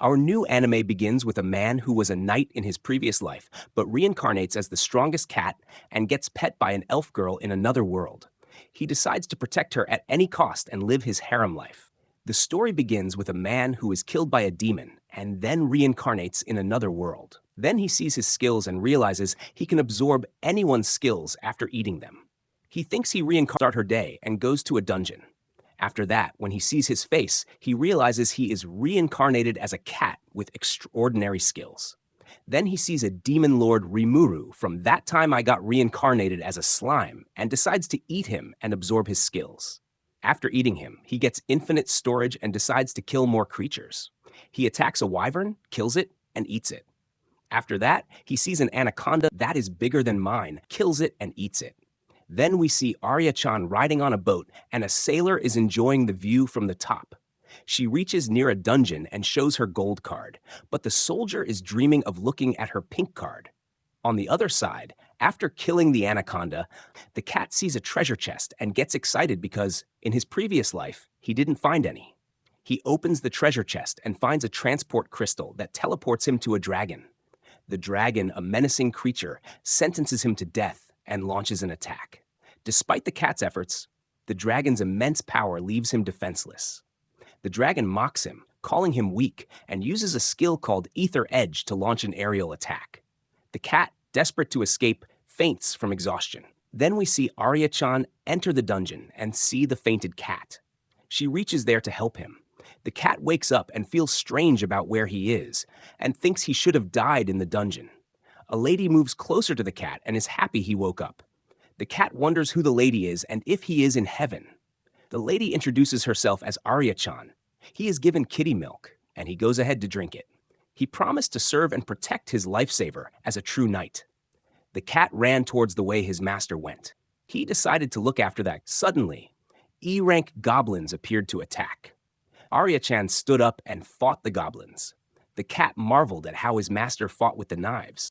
Our new anime begins with a man who was a knight in his previous life, but reincarnates as the strongest cat and gets pet by an elf girl in another world. He decides to protect her at any cost and live his harem life. The story begins with a man who is killed by a demon and then reincarnates in another world. Then he sees his skills and realizes he can absorb anyone's skills after eating them. He thinks he reincarnates to start her day and goes to a dungeon. After that, when he sees his face, he realizes he is reincarnated as a cat with extraordinary skills. Then he sees a demon lord Rimuru from That Time I Got Reincarnated as a Slime and decides to eat him and absorb his skills. After eating him, he gets infinite storage and decides to kill more creatures. He attacks a wyvern, kills it, and eats it. After that, he sees an anaconda that is bigger than mine, kills it, and eats it. Then we see Arya-chan riding on a boat, and a sailor is enjoying the view from the top. She reaches near a dungeon and shows her gold card, but the soldier is dreaming of looking at her pink card. On the other side, after killing the anaconda, the cat sees a treasure chest and gets excited because, in his previous life, he didn't find any. He opens the treasure chest and finds a transport crystal that teleports him to a dragon. The dragon, a menacing creature, sentences him to death and launches an attack. Despite the cat's efforts, the dragon's immense power leaves him defenseless. The dragon mocks him, calling him weak, and uses a skill called Ether Edge to launch an aerial attack. The cat, desperate to escape, faints from exhaustion. Then we see Arya-chan enter the dungeon and see the fainted cat. She reaches there to help him. The cat wakes up and feels strange about where he is, and thinks he should have died in the dungeon. A lady moves closer to the cat and is happy he woke up. The cat wonders who the lady is and if he is in heaven. The lady introduces herself as Arya-chan. He is given kitty milk, and he goes ahead to drink it. He promised to serve and protect his lifesaver as a true knight. The cat ran towards the way his master went. He decided to look after that. Suddenly, E-rank goblins appeared to attack. Arya-chan stood up and fought the goblins. The cat marveled at how his master fought with the knives.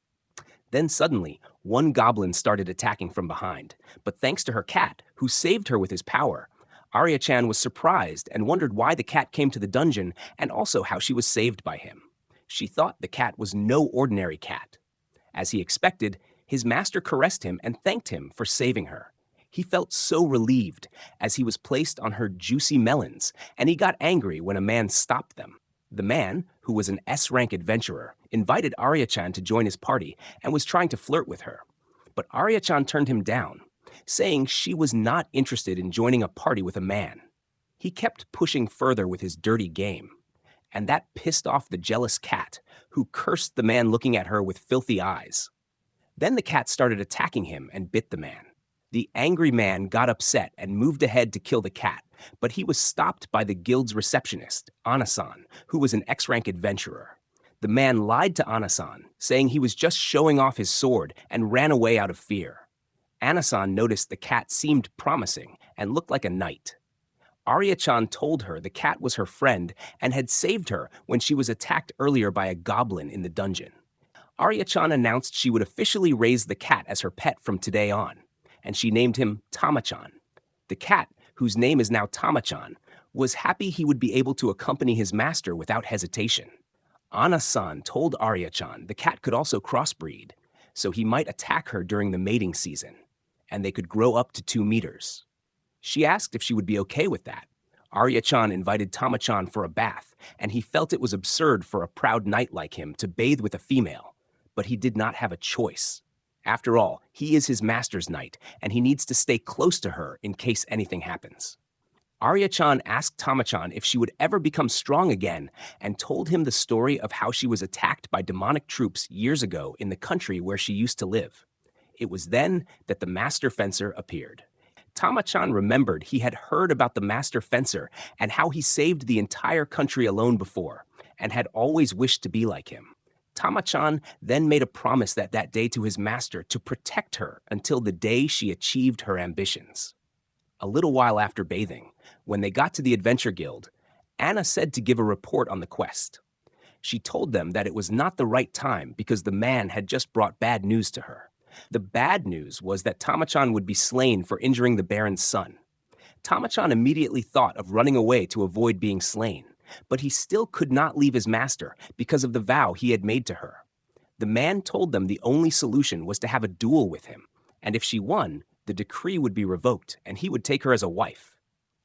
Then suddenly, one goblin started attacking from behind, but thanks to her cat, who saved her with his power, Arya-chan was surprised and wondered why the cat came to the dungeon and also how she was saved by him. She thought the cat was no ordinary cat. As he expected, his master caressed him and thanked him for saving her. He felt so relieved as he was placed on her juicy melons, and he got angry when a man stopped them. The man, who was an S-rank adventurer, invited Arya-chan to join his party and was trying to flirt with her. But Arya-chan turned him down, saying she was not interested in joining a party with a man. He kept pushing further with his dirty game, and that pissed off the jealous cat, who cursed the man looking at her with filthy eyes. Then the cat started attacking him and bit the man. The angry man got upset and moved ahead to kill the cat, but he was stopped by the guild's receptionist, Anasan, who was an X-rank adventurer. The man lied to Anasan, saying he was just showing off his sword and ran away out of fear. Anasan noticed the cat seemed promising and looked like a knight. Arya-chan told her the cat was her friend and had saved her when she was attacked earlier by a goblin in the dungeon. Arya-chan announced she would officially raise the cat as her pet from today on, and she named him Tama-chan. The cat, whose name is now Tama-chan, was happy he would be able to accompany his master without hesitation. Ana-san told Arya-chan the cat could also crossbreed, so he might attack her during the mating season, and they could grow up to 2 meters. She asked if she would be okay with that. Arya-chan invited Tama-chan for a bath, and he felt it was absurd for a proud knight like him to bathe with a female, but he did not have a choice. After all, he is his master's knight, and he needs to stay close to her in case anything happens. Arya-chan asked Tama-chan if she would ever become strong again and told him the story of how she was attacked by demonic troops years ago in the country where she used to live. It was then that the master fencer appeared. Tama-chan remembered he had heard about the master fencer and how he saved the entire country alone before, and had always wished to be like him. Tama-chan then made a promise that day to his master to protect her until the day she achieved her ambitions. A little while after bathing, when they got to the Adventure Guild, Anna said to give a report on the quest. She told them that it was not the right time because the man had just brought bad news to her. The bad news was that Tama-chan would be slain for injuring the Baron's son. Tama-chan immediately thought of running away to avoid being slain, but he still could not leave his master because of the vow he had made to her. The man told them the only solution was to have a duel with him, and if she won, the decree would be revoked and he would take her as a wife.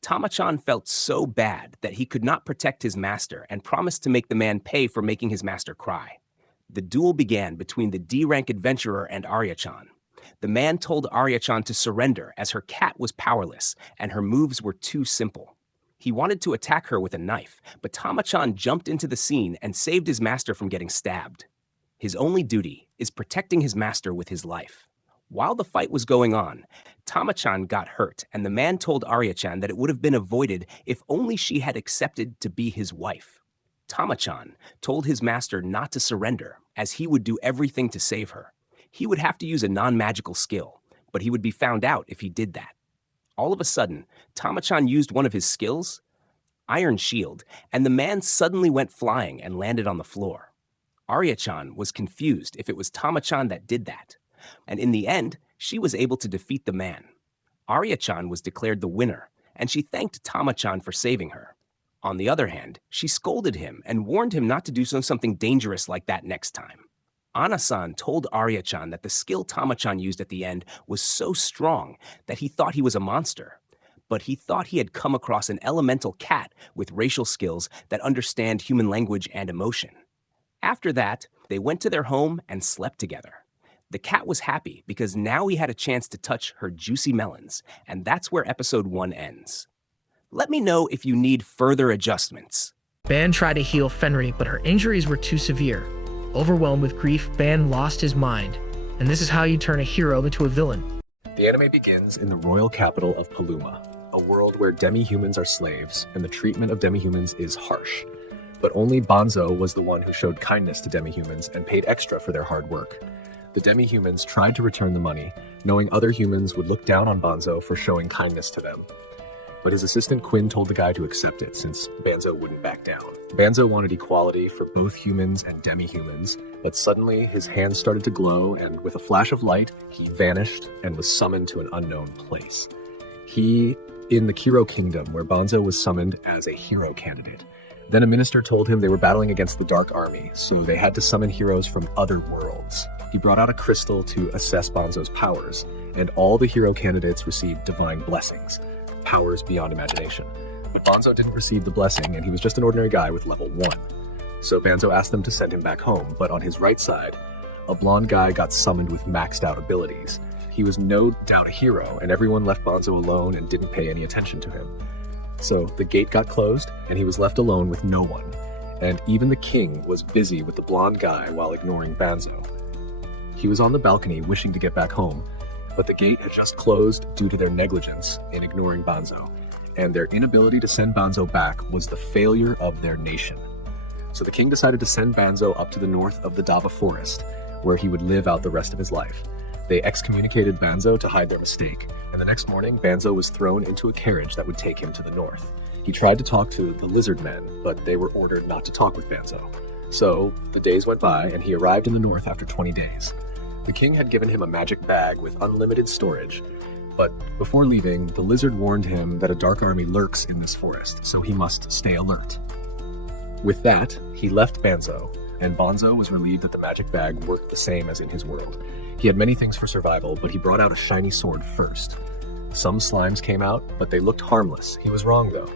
Tama-chan felt so bad that he could not protect his master and promised to make the man pay for making his master cry. The duel began between the D-rank adventurer and Arya-chan. The man told Arya-chan to surrender as her cat was powerless and her moves were too simple. He wanted to attack her with a knife, but Tama-chan jumped into the scene and saved his master from getting stabbed. His only duty is protecting his master with his life. While the fight was going on, Tama-chan got hurt, and the man told Arya-chan that it would have been avoided if only she had accepted to be his wife. Tama-chan told his master not to surrender, as he would do everything to save her. He would have to use a non-magical skill, but he would be found out if he did that. All of a sudden, Tama-chan used one of his skills, Iron Shield, and the man suddenly went flying and landed on the floor. Arya-chan was confused if it was Tama-chan that did that, and in the end, she was able to defeat the man. Arya-chan was declared the winner, and she thanked Tama-chan for saving her. On the other hand, she scolded him and warned him not to do something dangerous like that next time. Ana-san told Arya-chan that the skill Tama-chan used at the end was so strong that he thought he was a monster, but he thought he had come across an elemental cat with racial skills that understand human language and emotion. After that, they went to their home and slept together. The cat was happy because now he had a chance to touch her juicy melons, and that's where episode 1 ends. Let me know if you need further adjustments. Ban tried to heal Fenri, but her injuries were too severe. Overwhelmed with grief, Ban lost his mind, and this is how you turn a hero into a villain. The anime begins in the royal capital of Paluma, a world where demi-humans are slaves, and the treatment of demi-humans is harsh. But only Banzo was the one who showed kindness to demi-humans and paid extra for their hard work. The demi-humans tried to return the money, knowing other humans would look down on Banzo for showing kindness to them. But his assistant Quinn told the guy to accept it since Banzo wouldn't back down. Banzo wanted equality for both humans and demi-humans, but suddenly his hands started to glow, and with a flash of light, he vanished and was summoned to an unknown place. In the Kiro Kingdom, where Banzo was summoned as a hero candidate. Then a minister told him they were battling against the Dark Army, so they had to summon heroes from other worlds. He brought out a crystal to assess Banzo's powers, and all the hero candidates received divine blessings, powers beyond imagination. But Banzo didn't receive the blessing, and he was just an ordinary guy with level 1. So Banzo asked them to send him back home, but on his right side, a blonde guy got summoned with maxed out abilities. He was no doubt a hero, and everyone left Banzo alone and didn't pay any attention to him. So the gate got closed, and he was left alone with no one. And even the king was busy with the blonde guy while ignoring Banzo. He was on the balcony wishing to get back home, but the gate had just closed due to their negligence in ignoring Banzo, and their inability to send Banzo back was the failure of their nation. So the king decided to send Banzo up to the north of the Dava forest, where he would live out the rest of his life. They excommunicated Banzo to hide their mistake, and the next morning Banzo was thrown into a carriage that would take him to the north. He tried to talk to the lizard men, but they were ordered not to talk with Banzo. So the days went by, and he arrived in the north after 20 days. The king had given him a magic bag with unlimited storage, but before leaving, the lizard warned him that a dark army lurks in this forest, so he must stay alert. With that, he left Banzo, and Banzo was relieved that the magic bag worked the same as in his world. He had many things for survival, but he brought out a shiny sword first. Some slimes came out, but they looked harmless. He was wrong, though.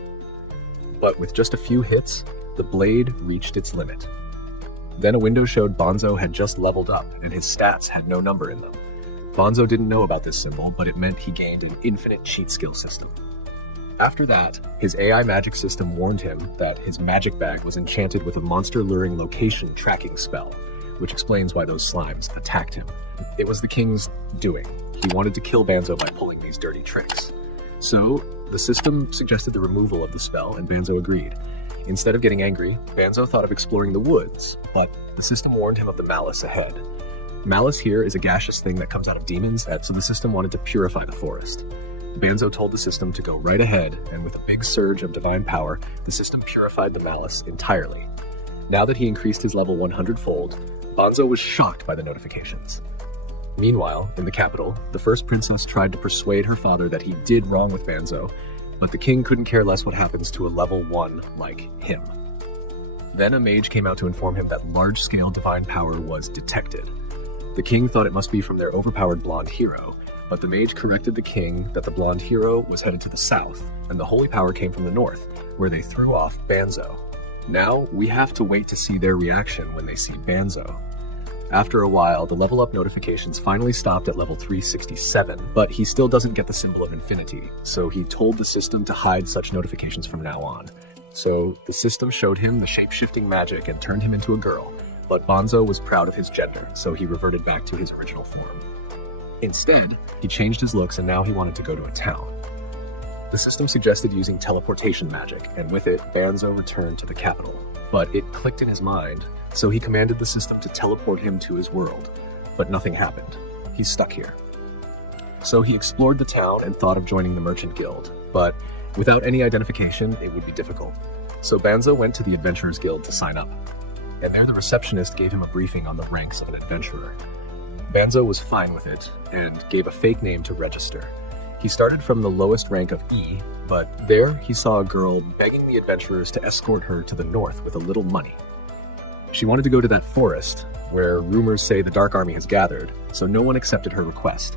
But with just a few hits, the blade reached its limit. Then a window showed Banzo had just leveled up, and his stats had no number in them. Banzo didn't know about this symbol, but it meant he gained an infinite cheat skill system. After that, his AI magic system warned him that his magic bag was enchanted with a monster-luring location tracking spell, which explains why those slimes attacked him. It was the king's doing. He wanted to kill Banzo by pulling these dirty tricks. So, the system suggested the removal of the spell, and Banzo agreed. Instead of getting angry, Banzo thought of exploring the woods, but the system warned him of the malice ahead. Malice here is a gaseous thing that comes out of demons, so the system wanted to purify the forest. Banzo told the system to go right ahead, and with a big surge of divine power, the system purified the malice entirely. Now that he increased his level 100-fold, Banzo was shocked by the notifications. Meanwhile, in the capital, the first princess tried to persuade her father that he did wrong with Banzo, but the king couldn't care less what happens to a level 1 like him. Then a mage came out to inform him that large-scale divine power was detected. The king thought it must be from their overpowered blonde hero, but the mage corrected the king that the blonde hero was headed to the south, and the holy power came from the north, where they threw off Banzo. Now, we have to wait to see their reaction when they see Banzo. After a while, the level up notifications finally stopped at level 367, but he still doesn't get the symbol of infinity, so he told the system to hide such notifications from now on. So the system showed him the shape-shifting magic and turned him into a girl, but Banzo was proud of his gender, so he reverted back to his original form. Instead, he changed his looks and now he wanted to go to a town. The system suggested using teleportation magic, and with it, Banzo returned to the capital. But it clicked in his mind, so he commanded the system to teleport him to his world. But nothing happened. He's stuck here. So he explored the town and thought of joining the Merchant Guild, but without any identification, it would be difficult. So Banzo went to the Adventurers Guild to sign up. And there the receptionist gave him a briefing on the ranks of an adventurer. Banzo was fine with it, and gave a fake name to register. He started from the lowest rank of E, but there he saw a girl begging the adventurers to escort her to the north with a little money. She wanted to go to that forest, where rumors say the Dark Army has gathered, so no one accepted her request.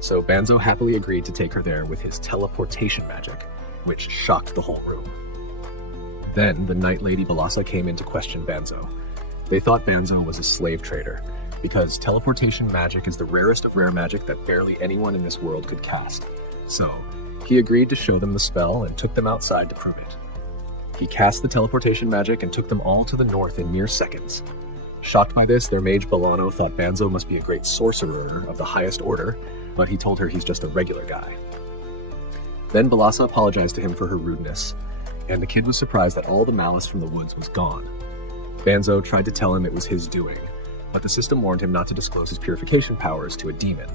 So Banzo happily agreed to take her there with his teleportation magic, which shocked the whole room. Then the Night Lady Balasa came in to question Banzo. They thought Banzo was a slave trader, because teleportation magic is the rarest of rare magic that barely anyone in this world could cast. So, he agreed to show them the spell and took them outside to prove it. He cast the teleportation magic and took them all to the north in mere seconds. Shocked by this, their mage Bolano thought Banzo must be a great sorcerer of the highest order, but he told her he's just a regular guy. Then Balasa apologized to him for her rudeness, and the kid was surprised that all the malice from the woods was gone. Banzo tried to tell him it was his doing, but the system warned him not to disclose his purification powers to a demon.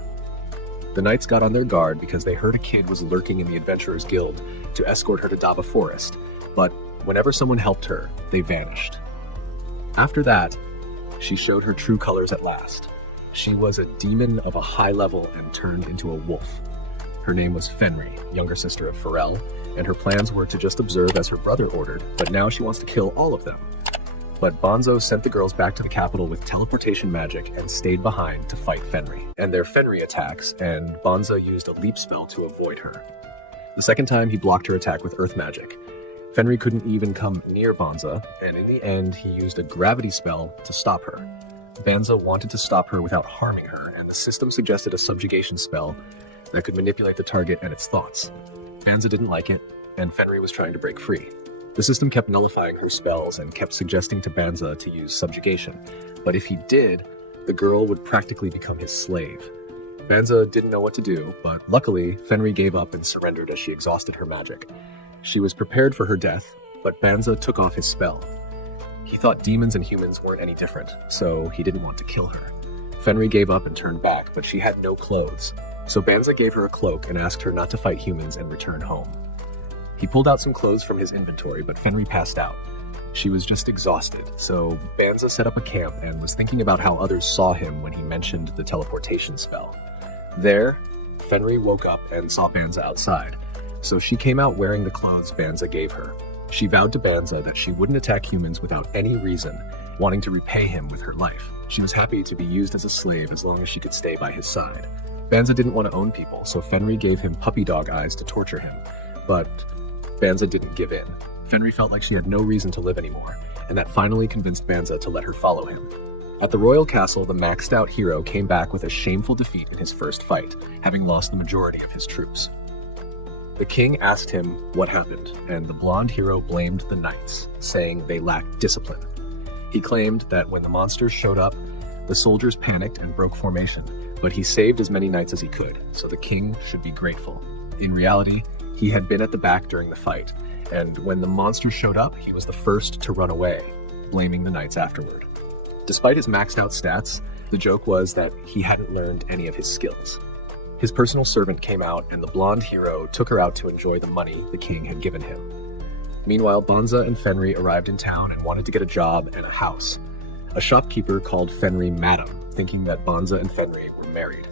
The knights got on their guard because they heard a kid was lurking in the Adventurers Guild to escort her to Daba Forest, but whenever someone helped her, they vanished. After that, she showed her true colors at last. She was a demon of a high level and turned into a wolf. Her name was Fenry, younger sister of Pharrell, and her plans were to just observe as her brother ordered, but now she wants to kill all of them. But Banzo sent the girls back to the capital with teleportation magic and stayed behind to fight Fenry and their Fenry attacks, and Banzo used a leap spell to avoid her. The second time, he blocked her attack with earth magic. Fenry couldn't even come near Banzo, and in the end, he used a gravity spell to stop her. Banzo wanted to stop her without harming her, and the system suggested a subjugation spell that could manipulate the target and its thoughts. Banzo didn't like it, and Fenry was trying to break free. The system kept nullifying her spells and kept suggesting to Banzo to use subjugation, but if he did, the girl would practically become his slave. Banzo didn't know what to do, but luckily, Fenry gave up and surrendered as she exhausted her magic. She was prepared for her death, but Banzo took off his spell. He thought demons and humans weren't any different, so he didn't want to kill her. Fenry gave up and turned back, but she had no clothes, so Banzo gave her a cloak and asked her not to fight humans and return home. He pulled out some clothes from his inventory, but Fenry passed out. She was just exhausted, so Banzo set up a camp and was thinking about how others saw him when he mentioned the teleportation spell. There, Fenry woke up and saw Banzo outside, so she came out wearing the clothes Banzo gave her. She vowed to Banzo that she wouldn't attack humans without any reason, wanting to repay him with her life. She was happy to be used as a slave as long as she could stay by his side. Banzo didn't want to own people, so Fenry gave him puppy dog eyes to torture him, but Banzo didn't give in. Fenry felt like she had no reason to live anymore, and that finally convinced Banzo to let her follow him. At the royal castle, the maxed out hero came back with a shameful defeat in his first fight, having lost the majority of his troops. The king asked him what happened, and the blonde hero blamed the knights, saying they lacked discipline. He claimed that when the monsters showed up, the soldiers panicked and broke formation, but he saved as many knights as he could, so the king should be grateful. In reality, he had been at the back during the fight, and when the monsters showed up, he was the first to run away, blaming the knights afterward. Despite his maxed out stats, the joke was that he hadn't learned any of his skills. His personal servant came out, and the blonde hero took her out to enjoy the money the king had given him. Meanwhile, Banzo and Fenry arrived in town and wanted to get a job and a house. A shopkeeper called Fenry Madam, thinking that Banzo and Fenry were married.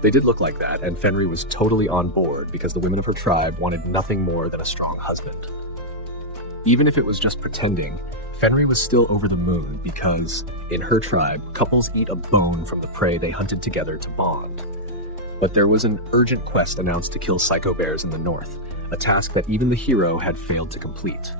They did look like that, and Fenry was totally on board because the women of her tribe wanted nothing more than a strong husband. Even if it was just pretending, Fenry was still over the moon because, in her tribe, couples eat a bone from the prey they hunted together to bond. But there was an urgent quest announced to kill psycho bears in the north, a task that even the hero had failed to complete.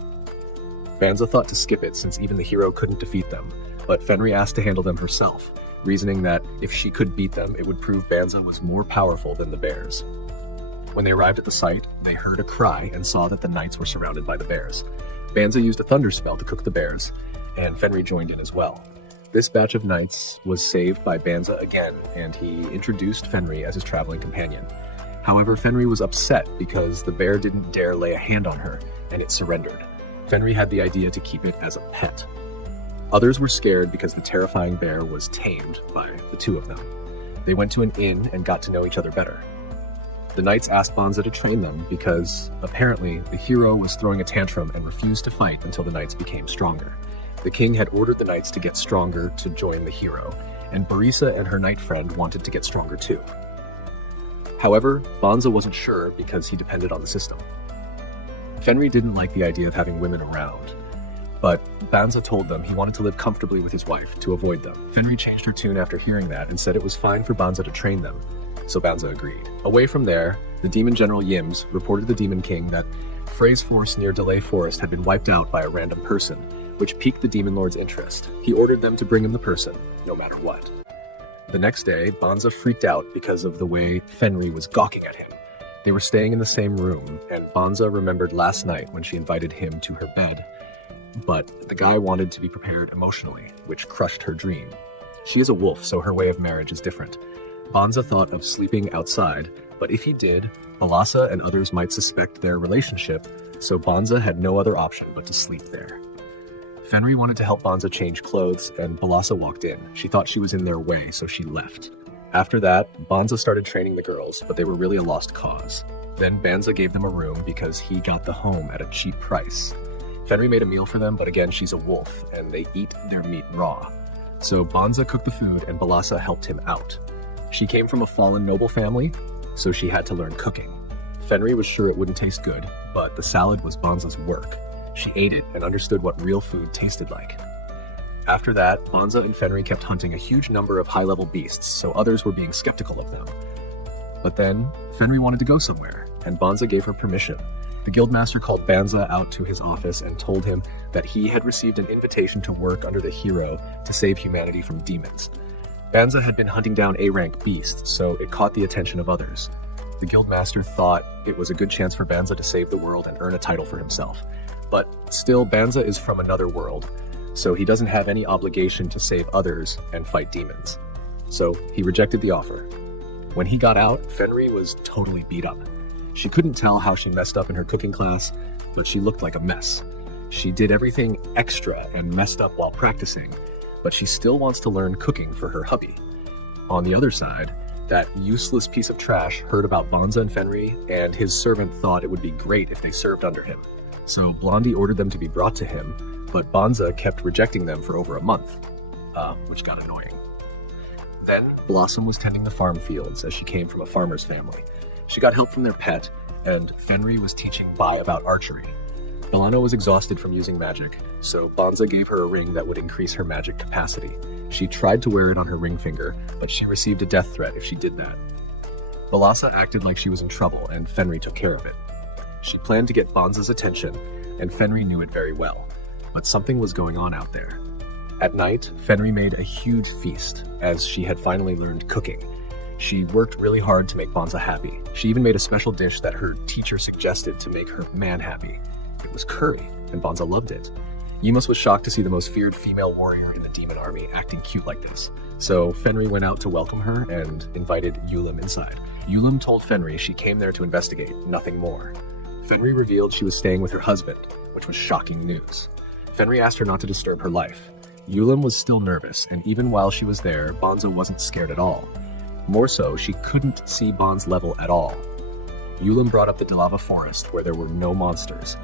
Banza thought to skip it since even the hero couldn't defeat them, but Fenry asked to handle them herself, reasoning that if she could beat them, it would prove Banza was more powerful than the bears. When they arrived at the site, they heard a cry and saw that the knights were surrounded by the bears. Banza used a thunder spell to cook the bears, and Fenry joined in as well. This batch of knights was saved by Banza again, and he introduced Fenry as his traveling companion. However, Fenry was upset because the bear didn't dare lay a hand on her, and it surrendered. Fenry had the idea to keep it as a pet. Others were scared because the terrifying bear was tamed by the two of them. They went to an inn and got to know each other better. The knights asked Banza to train them because, apparently, the hero was throwing a tantrum and refused to fight until the knights became stronger. The king had ordered the knights to get stronger to join the hero, and Barisa and her knight friend wanted to get stronger too. However, Banza wasn't sure because he depended on the system. Fenry didn't like the idea of having women around, but Banza told them he wanted to live comfortably with his wife to avoid them. Fenry changed her tune after hearing that and said it was fine for Banza to train them, so Banza agreed. Away from there, the demon general Yims reported the demon king that Frey's force near Delay Forest had been wiped out by a random person, which piqued the demon lord's interest. He ordered them to bring him the person, no matter what. The next day, Banza freaked out because of the way Fenry was gawking at him. They were staying in the same room, and Banza remembered last night when she invited him to her bed. But the guy wanted to be prepared emotionally, which crushed her dream. She is a wolf, so her way of marriage is different. Banza thought of sleeping outside, but if he did, Balasa and others might suspect their relationship, so Banza had no other option but to sleep there. Fenry wanted to help Banza change clothes, and Balasa walked in. She thought she was in their way, so she left. After that, Banza started training the girls, but they were really a lost cause. Then Banza gave them a room because he got the home at a cheap price. Fenry made a meal for them, but again, she's a wolf, and they eat their meat raw. So Banza cooked the food, and Balasa helped him out. She came from a fallen noble family, so she had to learn cooking. Fenry was sure it wouldn't taste good, but the salad was Banza's work. She ate it and understood what real food tasted like. After that, Banza and Fenry kept hunting a huge number of high-level beasts, so others were being skeptical of them. But then, Fenry wanted to go somewhere, and Banza gave her permission. The guildmaster called Banza out to his office and told him that he had received an invitation to work under the hero to save humanity from demons. Banza had been hunting down A-rank beasts, so it caught the attention of others. The guildmaster thought it was a good chance for Banza to save the world and earn a title for himself. But still, Banza is from another world, so he doesn't have any obligation to save others and fight demons. So he rejected the offer. When he got out, Fenry was totally beat up. She couldn't tell how she messed up in her cooking class, but she looked like a mess. She did everything extra and messed up while practicing, but she still wants to learn cooking for her hubby. On the other side, that useless piece of trash heard about Banza and Fenry, and his servant thought it would be great if they served under him. So Blondie ordered them to be brought to him, but Banza kept rejecting them for over a month, which got annoying. Then Blossom was tending the farm fields as she came from a farmer's family. She got help from their pet, and Fenry was teaching Bai about archery. Milano was exhausted from using magic, so Banza gave her a ring that would increase her magic capacity. She tried to wear it on her ring finger, but she received a death threat if she did that. Balasa acted like she was in trouble, and Fenry took care of it. She planned to get Banza's attention, and Fenry knew it very well, but something was going on out there. At night, Fenry made a huge feast, as she had finally learned cooking. She worked really hard to make Banza happy. She even made a special dish that her teacher suggested to make her man happy. It was curry, and Banza loved it. Yemos was shocked to see the most feared female warrior in the demon army acting cute like this. So Fenry went out to welcome her and invited Yulim inside. Yulim told Fenry she came there to investigate, nothing more. Fenry revealed she was staying with her husband, which was shocking news. Fenry asked her not to disturb her life. Yulim was still nervous, and even while she was there, Banza wasn't scared at all. More so, she couldn't see Ban's level at all. Yulim brought up the Delava forest, where there were no monsters.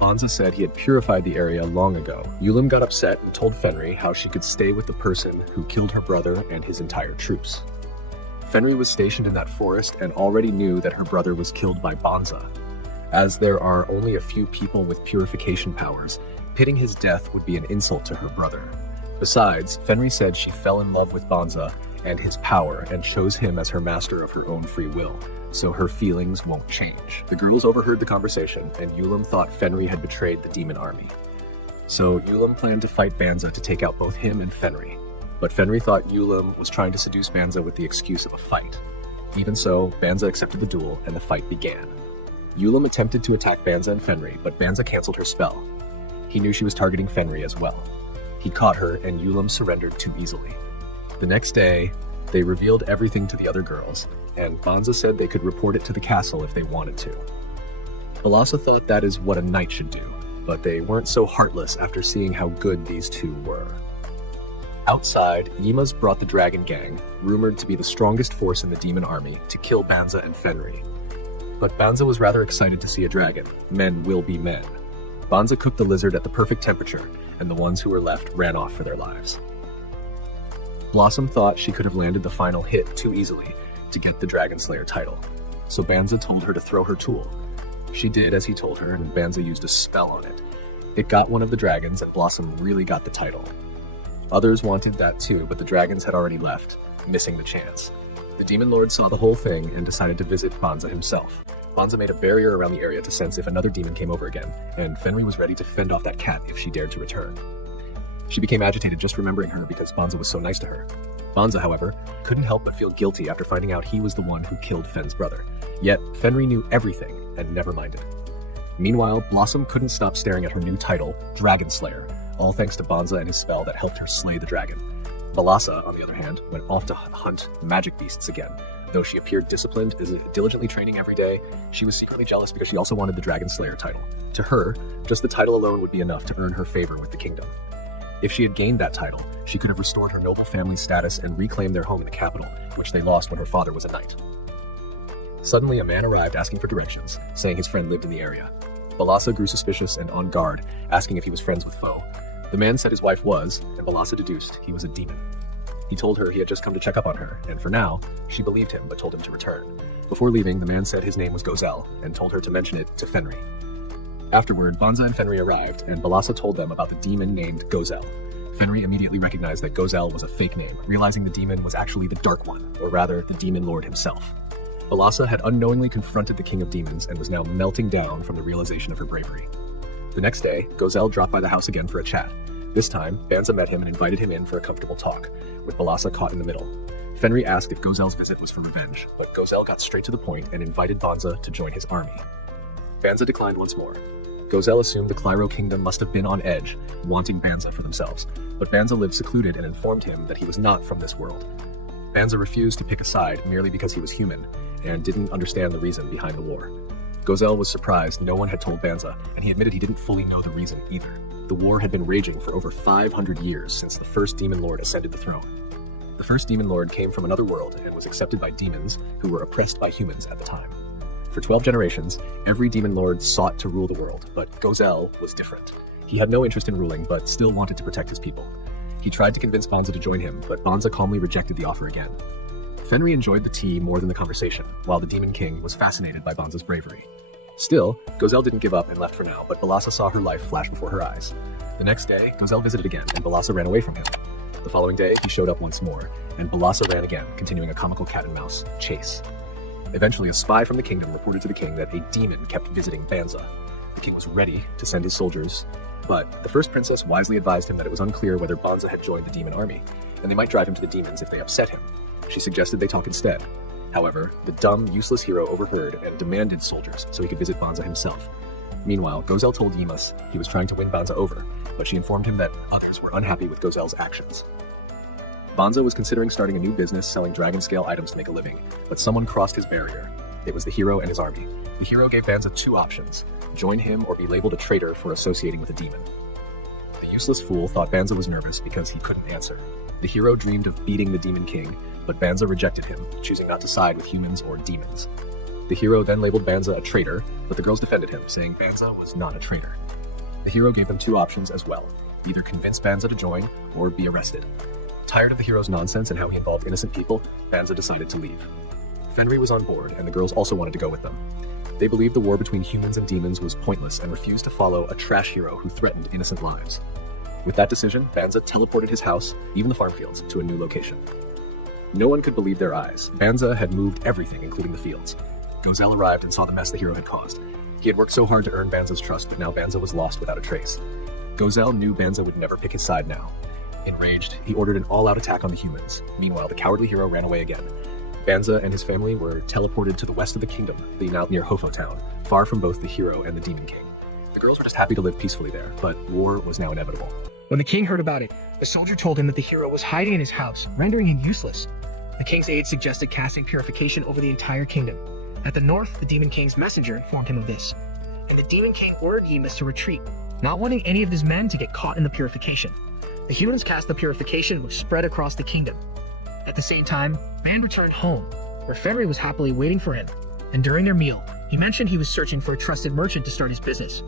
Banza said he had purified the area long ago. Yulim got upset and told Fenry how she could stay with the person who killed her brother and his entire troops. Fenry was stationed in that forest and already knew that her brother was killed by Banza. As there are only a few people with purification powers, pitting his death would be an insult to her brother. Besides, Fenry said she fell in love with Banza and his power and chose him as her master of her own free will, so her feelings won't change. The girls overheard the conversation, and Ulam thought Fenry had betrayed the demon army. So Ulam planned to fight Banza to take out both him and Fenry. But Fenry thought Ulam was trying to seduce Banza with the excuse of a fight. Even so, Banza accepted the duel, and the fight began. Ulam attempted to attack Banza and Fenry, but Banza canceled her spell. He knew she was targeting Fenry as well. He caught her, and Ulam surrendered too easily. The next day, they revealed everything to the other girls, and Banza said they could report it to the castle if they wanted to. Balasa thought that is what a knight should do, but they weren't so heartless after seeing how good these two were. Outside, Yimas brought the dragon gang, rumored to be the strongest force in the demon army, to kill Banza and Fenry. But Banza was rather excited to see a dragon. Men will be men. Banza cooked the lizard at the perfect temperature, and the ones who were left ran off for their lives. Blossom thought she could have landed the final hit too easily to get the Dragon Slayer title, so Banza told her to throw her tool. She did as he told her, and Banza used a spell on it. It got one of the dragons, and Blossom really got the title. Others wanted that too, but the dragons had already left, missing the chance. The Demon Lord saw the whole thing and decided to visit Banza himself. Banza made a barrier around the area to sense if another demon came over again, and Fenry was ready to fend off that cat if she dared to return. She became agitated just remembering her because Banza was so nice to her. Banza, however, couldn't help but feel guilty after finding out he was the one who killed Fen's brother. Yet, Fenry knew everything and never minded. Meanwhile, Blossom couldn't stop staring at her new title, Dragon Slayer, all thanks to Banza and his spell that helped her slay the dragon. Balasa, on the other hand, went off to hunt magic beasts again. Though she appeared disciplined, diligently training every day, she was secretly jealous because she also wanted the Dragon Slayer title. To her, just the title alone would be enough to earn her favor with the kingdom. If she had gained that title, she could have restored her noble family status and reclaimed their home in the capital, which they lost when her father was a knight. Suddenly, a man arrived asking for directions, saying his friend lived in the area. Balasa grew suspicious and on guard, asking if he was friends with Foe. The man said his wife was, and Balasa deduced he was a demon. He told her he had just come to check up on her, and for now, she believed him but told him to return. Before leaving, the man said his name was Gozel, and told her to mention it to Fenry. Afterward, Banza and Fenry arrived, and Balasa told them about the demon named Gozel. Fenry immediately recognized that Gozel was a fake name, realizing the demon was actually the Dark One, or rather, the Demon Lord himself. Balasa had unknowingly confronted the King of Demons and was now melting down from the realization of her bravery. The next day, Gozel dropped by the house again for a chat. This time, Banza met him and invited him in for a comfortable talk, with Balasa caught in the middle. Fenry asked if Gozel's visit was for revenge, but Gozel got straight to the point and invited Banza to join his army. Banza declined once more. Gozel assumed the Clyro Kingdom must have been on edge, wanting Banza for themselves, but Banza lived secluded and informed him that he was not from this world. Banza refused to pick a side merely because he was human, and didn't understand the reason behind the war. Gozel was surprised no one had told Banza, and he admitted he didn't fully know the reason either. The war had been raging for over 500 years since the first Demon Lord ascended the throne. The first Demon Lord came from another world and was accepted by demons who were oppressed by humans at the time. For 12 generations, every Demon Lord sought to rule the world, but Gozel was different. He had no interest in ruling, but still wanted to protect his people. He tried to convince Banza to join him, but Banza calmly rejected the offer again. Fenry enjoyed the tea more than the conversation, while the Demon King was fascinated by Banza's bravery. Still, Gozel didn't give up and left for now, but Balasa saw her life flash before her eyes. The next day, Gozel visited again, and Balasa ran away from him. The following day, he showed up once more, and Balasa ran again, continuing a comical cat-and-mouse chase. Eventually, a spy from the kingdom reported to the king that a demon kept visiting Banza. The king was ready to send his soldiers, but the first princess wisely advised him that it was unclear whether Banza had joined the demon army, and they might drive him to the demons if they upset him. She suggested they talk instead. However, the dumb, useless hero overheard and demanded soldiers so he could visit Banza himself. Meanwhile, Gozel told Yimas he was trying to win Banza over, but she informed him that others were unhappy with Gozel's actions. Banza was considering starting a new business selling dragon-scale items to make a living, but someone crossed his barrier. It was the hero and his army. The hero gave Banza two options: join him or be labeled a traitor for associating with a demon. The useless fool thought Banza was nervous because he couldn't answer. The hero dreamed of beating the Demon King, but Banza rejected him, choosing not to side with humans or demons. The hero then labeled Banza a traitor, but the girls defended him, saying Banza was not a traitor. The hero gave them two options as well: either convince Banza to join or be arrested. Tired of the hero's nonsense and how he involved innocent people, Banza decided to leave. Fenry was on board, and the girls also wanted to go with them. They believed the war between humans and demons was pointless and refused to follow a trash hero who threatened innocent lives. With that decision, Banza teleported his house, even the farm fields, to a new location. No one could believe their eyes. Banza had moved everything, including the fields. Gozel arrived and saw the mess the hero had caused. He had worked so hard to earn Banza's trust, but now Banza was lost without a trace. Gozel knew Banza would never pick his side now. Enraged, he ordered an all-out attack on the humans. Meanwhile, the cowardly hero ran away again. Banza and his family were teleported to the west of the kingdom, being out near Hofo town, far from both the hero and the demon king. The girls were just happy to live peacefully there, but war was now inevitable. When the king heard about it, the soldier told him that the hero was hiding in his house, rendering him useless. The king's aide suggested casting purification over the entire kingdom. At the north, the demon king's messenger informed him of this, and the demon king ordered Yemus to retreat, not wanting any of his men to get caught in the purification. The humans cast the purification, which spread across the kingdom. At the same time, Ban returned home, where Fenry was happily waiting for him, and during their meal, he mentioned he was searching for a trusted merchant to start his business.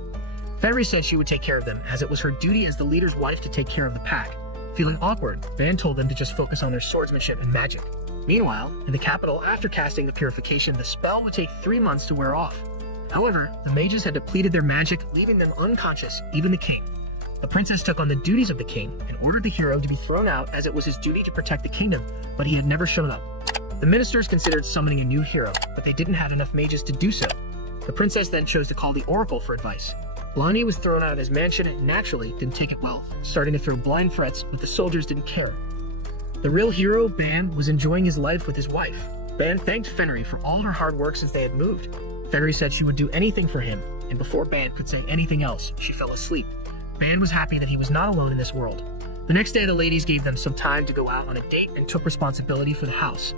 Fenry said she would take care of them, as it was her duty as the leader's wife to take care of the pack. Feeling awkward, Ban told them to just focus on their swordsmanship and magic. Meanwhile, in the capital, after casting the purification, the spell would take 3 months to wear off. However, the mages had depleted their magic, leaving them unconscious, even the king. The princess took on the duties of the king and ordered the hero to be thrown out, as it was his duty to protect the kingdom, but he had never shown up. The ministers considered summoning a new hero, but they didn't have enough mages to do so. The princess then chose to call the oracle for advice. Blondie was thrown out of his mansion and naturally didn't take it well, starting to throw blind threats, but the soldiers didn't care. The real hero, Ban, was enjoying his life with his wife. Ban thanked Fenry for all her hard work since they had moved. Fenry said she would do anything for him, and before Ban could say anything else, she fell asleep. Ban was happy that he was not alone in this world. The next day, the ladies gave them some time to go out on a date and took responsibility for the house.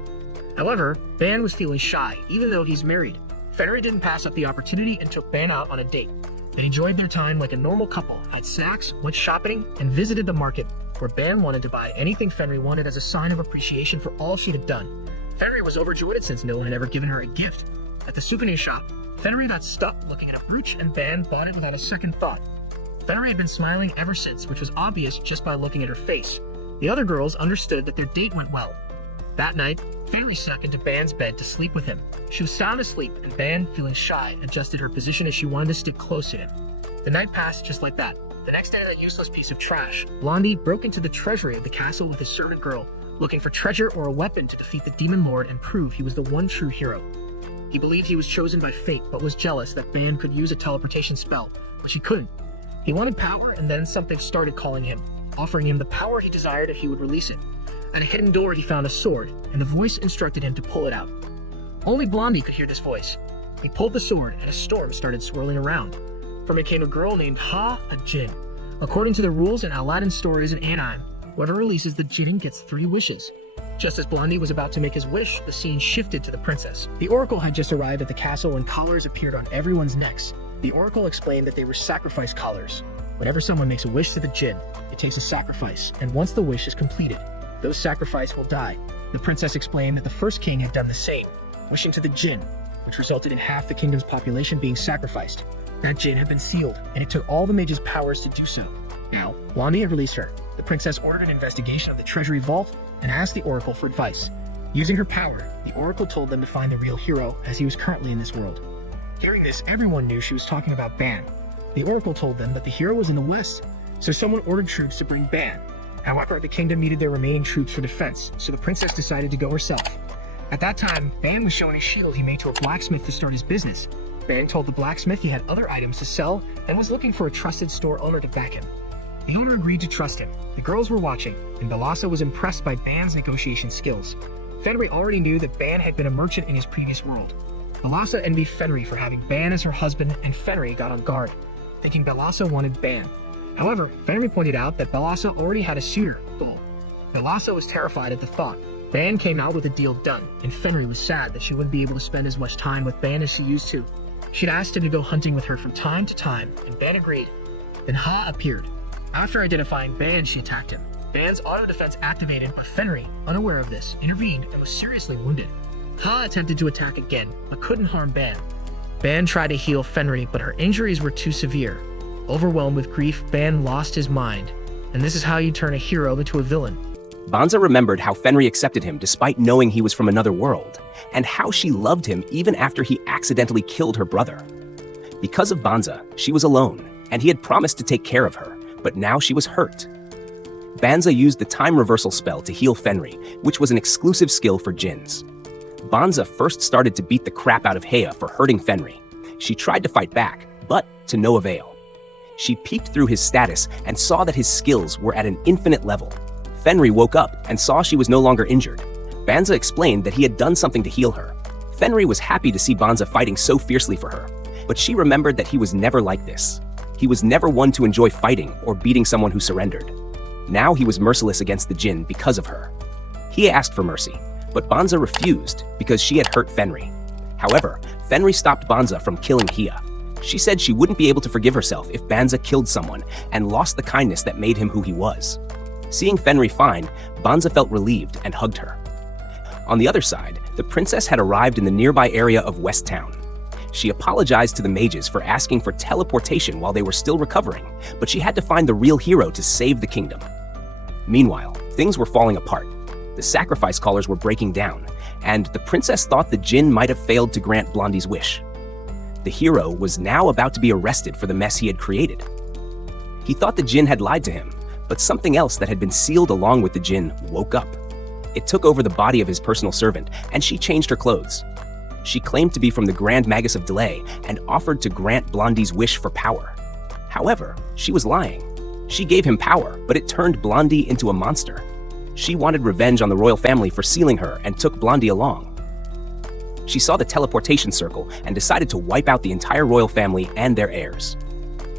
However, Ban was feeling shy, even though he's married. Fenry didn't pass up the opportunity and took Ban out on a date. They enjoyed their time like a normal couple, had snacks, went shopping, and visited the market, where Ban wanted to buy anything Fenry wanted as a sign of appreciation for all she had done. Fenry was overjoyed since no one had ever given her a gift. At the souvenir shop, Fenry got stuck looking at a brooch, and Ban bought it without a second thought. Fenry had been smiling ever since, which was obvious just by looking at her face. The other girls understood that their date went well. That night, Fenry snuck into Ban's bed to sleep with him. She was sound asleep, and Ban, feeling shy, adjusted her position as she wanted to stick close to him. The night passed just like that. The next day, that useless piece of trash, Blondie, broke into the treasury of the castle with his servant girl, looking for treasure or a weapon to defeat the demon lord and prove he was the one true hero. He believed he was chosen by fate, but was jealous that Ban could use a teleportation spell, but she couldn't. He wanted power, and then something started calling him, offering him the power he desired if he would release it. At a hidden door, he found a sword, and the voice instructed him to pull it out. Only Blondie could hear this voice. He pulled the sword, and a storm started swirling around. From it came a girl named Ha, a djinn. According to the rules in Aladdin stories in Anheim, whoever releases the djinn gets 3 wishes. Just as Blondie was about to make his wish, the scene shifted to the princess. The oracle had just arrived at the castle when collars appeared on everyone's necks. The oracle explained that they were sacrifice collars. Whenever someone makes a wish to the djinn, it takes a sacrifice, and once the wish is completed, those sacrifices will die. The princess explained that the first king had done the same, wishing to the djinn, which resulted in half the kingdom's population being sacrificed. That djinn had been sealed, and it took all the mage's powers to do so. Now, Blondie had released her. The princess ordered an investigation of the treasury vault and asked the oracle for advice. Using her power, the oracle told them to find the real hero, as he was currently in this world. Hearing this, everyone knew she was talking about Ban. The oracle told them that the hero was in the west, so someone ordered troops to bring Ban. However, the kingdom needed their remaining troops for defense, so the princess decided to go herself. At that time, Ban was showing a shield he made to a blacksmith to start his business. Ban told the blacksmith he had other items to sell and was looking for a trusted store owner to back him. The owner agreed to trust him. The girls were watching, and Balassa was impressed by Ban's negotiation skills. Fenry already knew that Ban had been a merchant in his previous world. Balassa envied Fenry for having Ban as her husband, and Fenry got on guard, thinking Balassa wanted Ban. However, Fenry pointed out that Balassa already had a suitor, Dol. Balassa was terrified at the thought. Ban came out with a deal done, and Fenry was sad that she wouldn't be able to spend as much time with Ban as she used to. She'd asked him to go hunting with her from time to time, and Ban agreed. Then Ha appeared. After identifying Ban, she attacked him. Ban's auto-defense activated, but Fenry, unaware of this, intervened and was seriously wounded. Ha attempted to attack again, but couldn't harm Ban. Ban tried to heal Fenry, but her injuries were too severe. Overwhelmed with grief, Ban lost his mind, and this is how you turn a hero into a villain. Banza remembered how Fenry accepted him despite knowing he was from another world, and how she loved him even after he accidentally killed her brother. Because of Banza, she was alone, and he had promised to take care of her, but now she was hurt. Banza used the time reversal spell to heal Fenry, which was an exclusive skill for djinns. Banza first started to beat the crap out of Heya for hurting Fenry. She tried to fight back, but to no avail. She peeked through his status and saw that his skills were at an infinite level. Fenry woke up and saw she was no longer injured. Banza explained that he had done something to heal her. Fenry was happy to see Banza fighting so fiercely for her, but she remembered that he was never like this. He was never one to enjoy fighting or beating someone who surrendered. Now he was merciless against the djinn because of her. He asked for mercy, but Banza refused because she had hurt Fenry. However, Fenry stopped Banza from killing Heya. She said she wouldn't be able to forgive herself if Banza killed someone and lost the kindness that made him who he was. Seeing Fenry fine, Banza felt relieved and hugged her. On the other side, the princess had arrived in the nearby area of West Town. She apologized to the mages for asking for teleportation while they were still recovering, but she had to find the real hero to save the kingdom. Meanwhile, things were falling apart. The sacrifice callers were breaking down, and the princess thought the djinn might have failed to grant Blondie's wish. The hero was now about to be arrested for the mess he had created. He thought the djinn had lied to him, but something else that had been sealed along with the djinn woke up. It took over the body of his personal servant, and she changed her clothes. She claimed to be from the Grand Magus of Delay and offered to grant Blondie's wish for power. However, she was lying. She gave him power, but it turned Blondie into a monster. She wanted revenge on the royal family for sealing her and took Blondie along. She saw the teleportation circle and decided to wipe out the entire royal family and their heirs.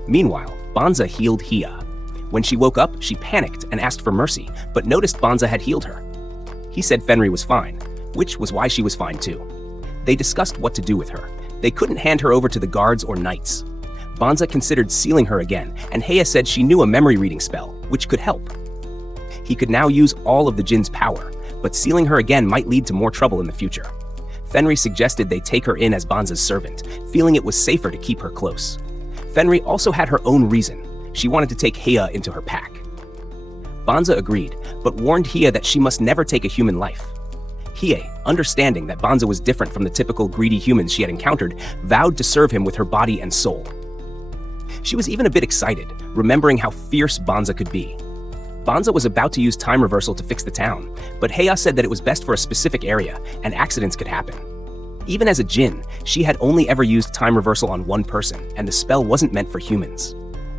Meanwhile, Banza healed Heya. When she woke up, she panicked and asked for mercy, but noticed Banza had healed her. He said Fenry was fine, which was why she was fine too. They discussed what to do with her. They couldn't hand her over to the guards or knights. Banza considered sealing her again, and Heya said she knew a memory reading spell, which could help. He could now use all of the djinn's power, but sealing her again might lead to more trouble in the future. Fenry suggested they take her in as Banza's servant, feeling it was safer to keep her close. Fenry also had her own reason. She wanted to take Heya into her pack. Banza agreed, but warned Heya that she must never take a human life. Heya, understanding that Banza was different from the typical greedy humans she had encountered, vowed to serve him with her body and soul. She was even a bit excited, remembering how fierce Banza could be. Banza was about to use time reversal to fix the town, but Heya said that it was best for a specific area, and accidents could happen. Even as a djinn, she had only ever used time reversal on one person, and the spell wasn't meant for humans.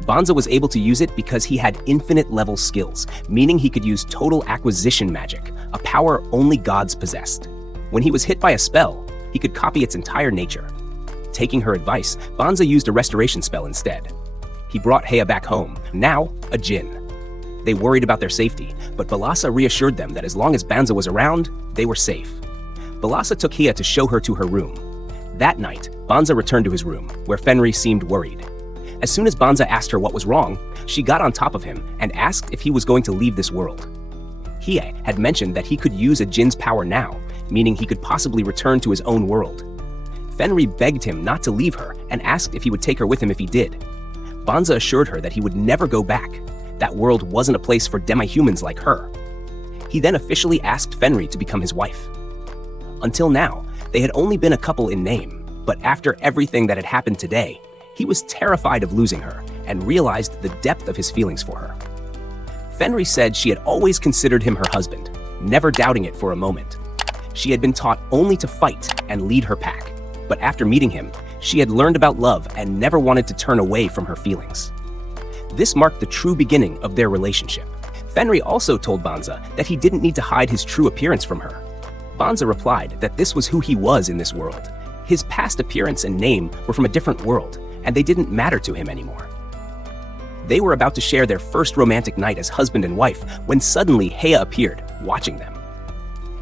Banza was able to use it because he had infinite level skills, meaning he could use total acquisition magic, a power only gods possessed. When he was hit by a spell, he could copy its entire nature. Taking her advice, Banza used a restoration spell instead. He brought Heya back home, now a djinn. They worried about their safety, but Balasa reassured them that as long as Banza was around, they were safe. Balasa took Heya to show her to her room. That night, Banza returned to his room, where Fenry seemed worried. As soon as Banza asked her what was wrong, she got on top of him and asked if he was going to leave this world. Heya had mentioned that he could use a djinn's power now, meaning he could possibly return to his own world. Fenry begged him not to leave her and asked if he would take her with him if he did. Banza assured her that he would never go back. That world wasn't a place for demi-humans like her. He then officially asked Fenry to become his wife. Until now, they had only been a couple in name, but after everything that had happened today, he was terrified of losing her and realized the depth of his feelings for her. Fenry said she had always considered him her husband, never doubting it for a moment. She had been taught only to fight and lead her pack, but after meeting him, she had learned about love and never wanted to turn away from her feelings. This marked the true beginning of their relationship. Fenry also told Banza that he didn't need to hide his true appearance from her. Banza replied that this was who he was in this world. His past appearance and name were from a different world, and they didn't matter to him anymore. They were about to share their first romantic night as husband and wife when suddenly Heya appeared, watching them.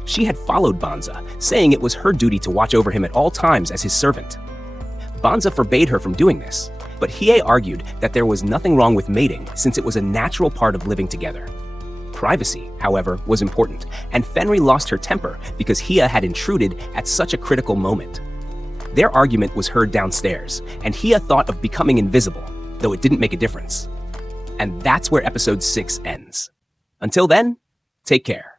She had followed Banza, saying it was her duty to watch over him at all times as his servant. Banza forbade her from doing this, but Heya argued that there was nothing wrong with mating since it was a natural part of living together. Privacy, however, was important, and Fenry lost her temper because Heya had intruded at such a critical moment. Their argument was heard downstairs, and Heya thought of becoming invisible, though it didn't make a difference. And that's where episode 6 ends. Until then, Take care.